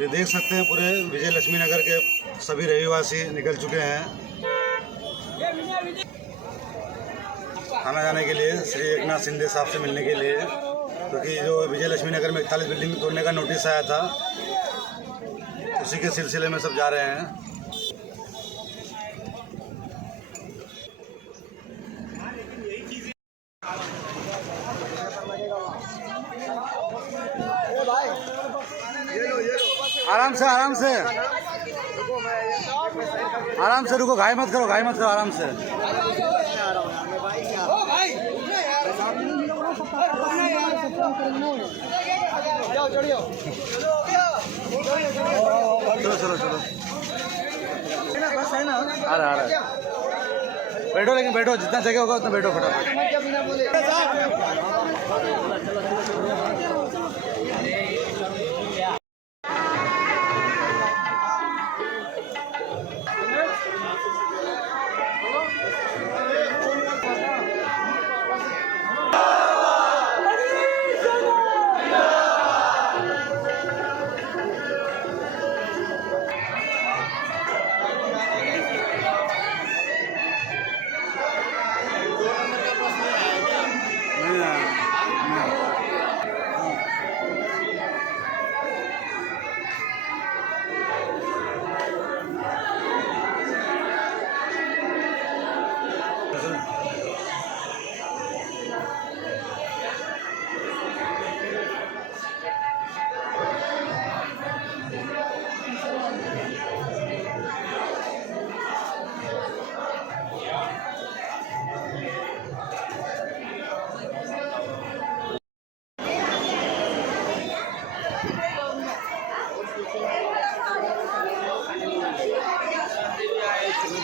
ये देख सकते हैं पूरे विजय लक्ष्मी नगर के सभी रहिवासी निकल चुके हैं आना जाने के लिए श्री एकनाथ शिंदे साहब से मिलने के लिए, क्योंकि जो विजय लक्ष्मी नगर में 41 बिल्डिंग तोड़ने का नोटिस आया था उसी के सिलसिले में सब जा रहे हैं। आराम से आराम से आराम से रुको, घाई मत करो आराम से। चलो चलो चलो आ रहा बैठो, लेकिन बैठो, जितना जगह होगा उतना बैठो फटाफट।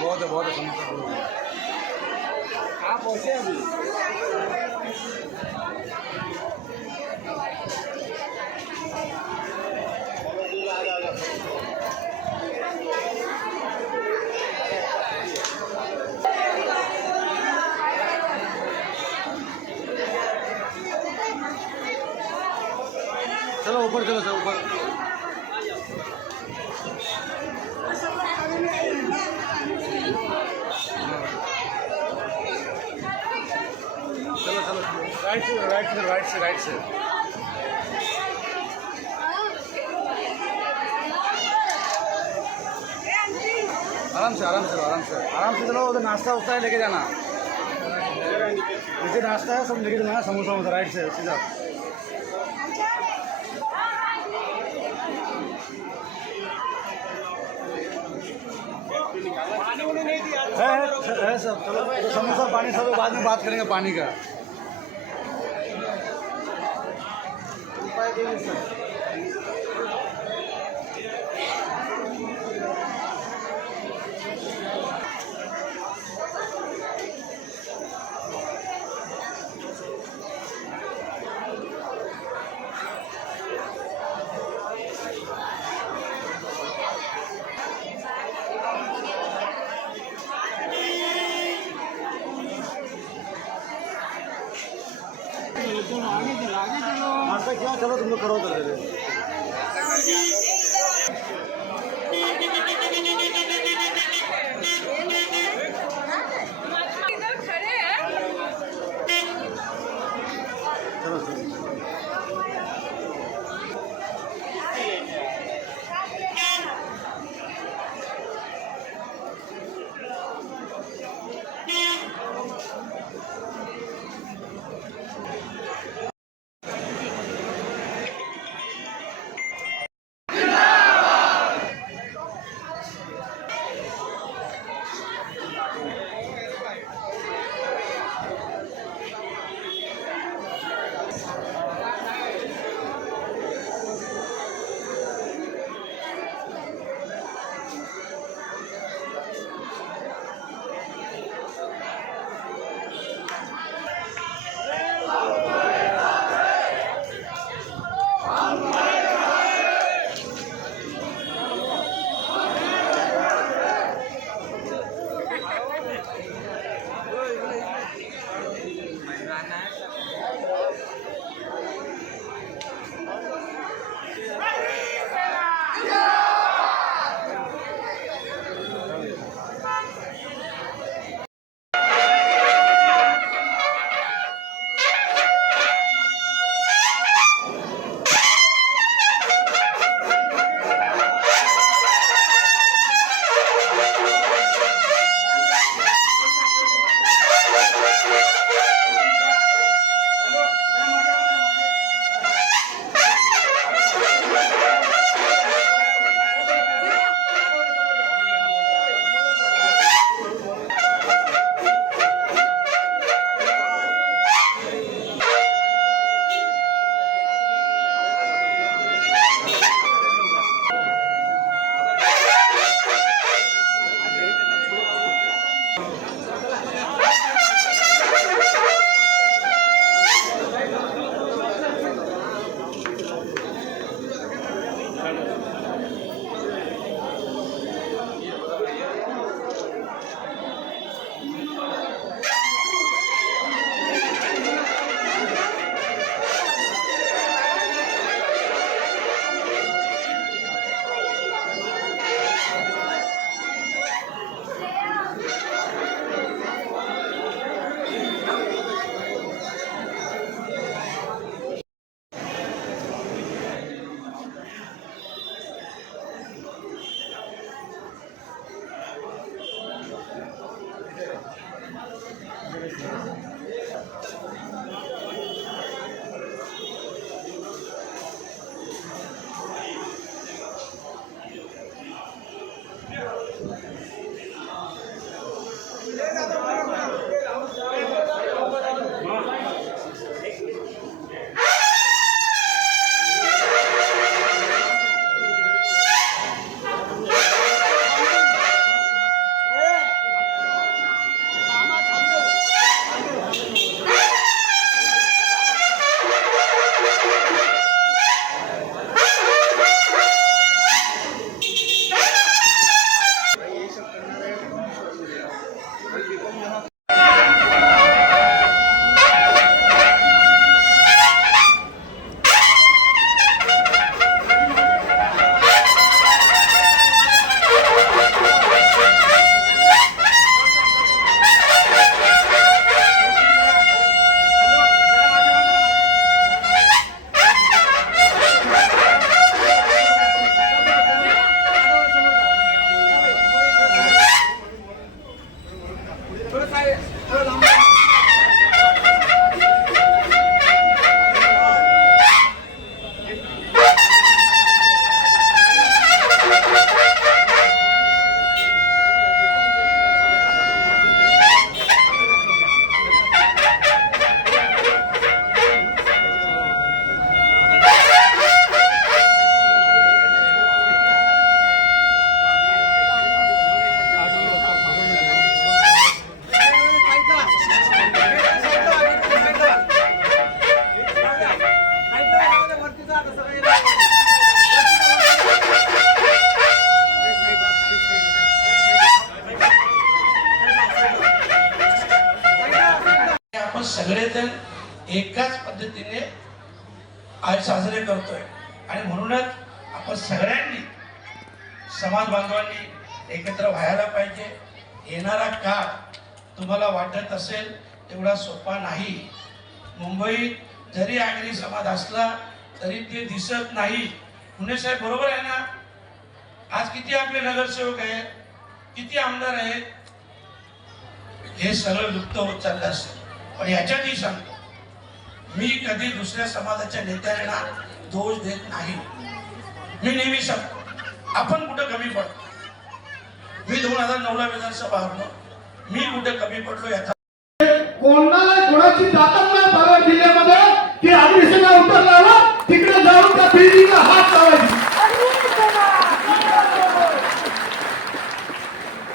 बहुत है आप पहुँचे अभी। चलो ऊपर चलो ऊपर। चलो चलो राइट से आराम से चलो। उधर नाश्ता उस्ता है लेके जाना, नीचे नाश्ता है सब लेके जाना, समोसा उधर राइट से सीधा। है सब। चलो तो समोसा पानी सब बाद में बात करेंगे पानी का। नाश्ता क्या, चलो तुम लोग करो तो आज साजरे करतोय आणि म्हणूनच आपण सगळ्यांनी समाज बांधवांनी एकत्र व्हायला पाहिजे. येणारा काळ तुम्हाला वाटत असेल तेवढा सोपा नाही. मुंबईत जरी आगरी समाज असला तरी ते दिसत नाही. पुणे साहेब बरोबर आहे ना? आज किती आपले नगरसेवक आहेत, किती आमदार आहेत, हे सगळं लुप्त होत चाललं असेल. पण याच्यातही सांगतो, मी कधी दुसऱ्या समाजाच्या नेत्यांना दोष देत नाही. मी नेहमी सांगतो आपण कुठं कमी पडतो. मी 2009ला विधानसभा हरलो, मी कुठे कमी पडलो याचा कोणाला कोणाची ताकद नाही बारा जिल्ह्यामध्ये की अग्निसेना उतरला तिकडे जाऊन त्या बिल्डिंगला हात लावायची.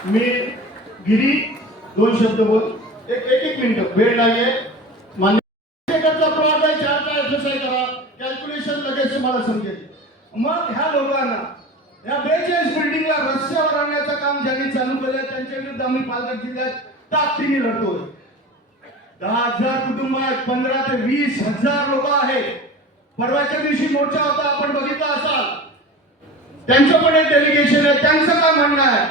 मी गिरी 2 शब्द बोल एक मिनिट वेळ नाहीये. मान्य प्लॉट आहे 4 एक्सरसाइज करा कॅल्क्युलेशन लगेच मला समजेल. मग ह्या लोकांना या 42 बिल्डिंगला रस्त्यावर आणण्याचं काम ज्यांनी चालू केलं त्यांच्या विरुद्ध आम्ही पालघर जिल्ह्यात ताकदीने लढतोय. 10,000 कुटुंब आहेत, 15 ते 20,000 लोक आहेत. परवाच्या दिवशी मोर्चा होता, आपण बघितला असाल. त्यांचं पण एक डेलिगेशन आहे, त्यांचं काय म्हणणं आहे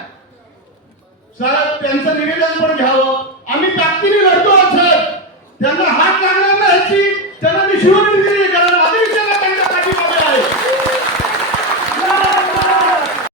सारा त्यांचं निवेदन पण घ्यावं. आम्ही ताकदीने लढतो.